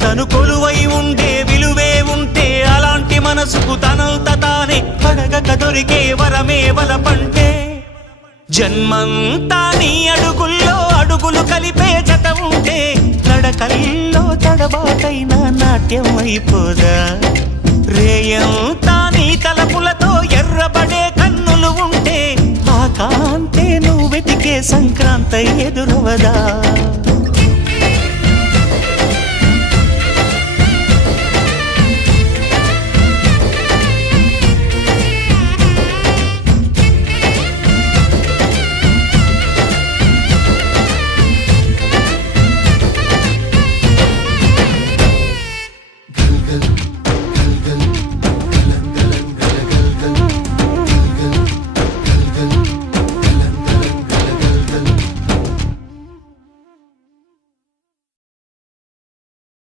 తను కొలువై ఉండే విలువే ఉంటే అలాంటి మనసుకు తనంత తానే అడగక దొరికే వరమే వలపంటే జన్మంతా నీ అడుగుల్లో అడుగులు కలిపే జత ఉంటే నడకల్లో తడబాటైన నాట్యం అయిపోదా రేయంతా నీ తలపులతో ఎర్రబడే కన్నులు ఉంటే ఆ కాంతే నువ్వు వెతికే సంక్రాంతి ఎదురవదా